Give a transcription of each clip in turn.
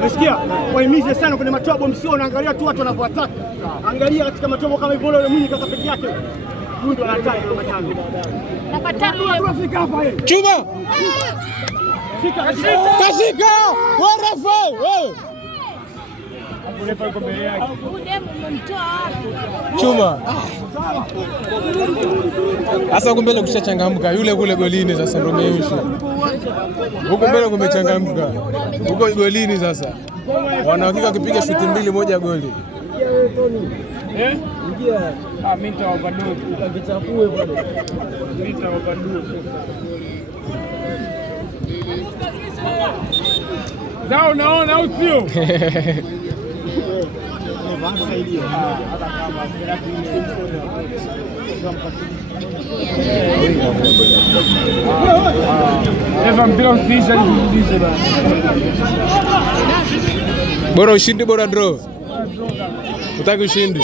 Nasikia wahimize sana kwenye matobo, msio unaangalia tu watu wanavyoataka. Angalia katika matobo kama hivyo, yule Mwinyi kaka peke yake. Huyu ndo anataka kama tano. Fika hapa yeye. Chuma. Kashika. Wewe wewe. Hapo yuko mbele yake. Chuma. Sasa huko mbele kushachangamka, yule kule golini sasa ndio meisha. Huko mbele kumechangamka. Huko golini sasa. Wanahakika kipiga shuti mbili moja goli. Ingia. Mimi nitawapadoa. Ukichafue bado. Mimi nitawapadoa. Zao naona au sio? Bora ushindi, bora draw. Utaki ushindi.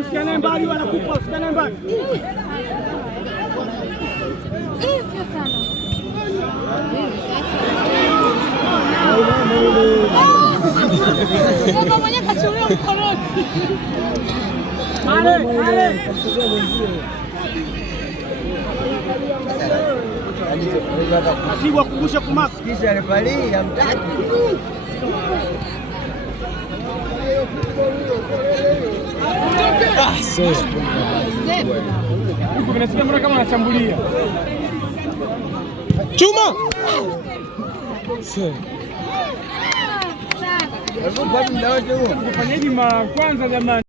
Usikane mbali wala kupa, usikane mbali. Baba mwenye kachuria mkononi. Ale. Asibu akumbusha kumaka. Kisha refali hamtaki. Sasa. Huko vinasikia mbona kama anachambulia. Chuma. Sasa. Hebu bado ndio huo. Kufanyaje mara kwanza jamani?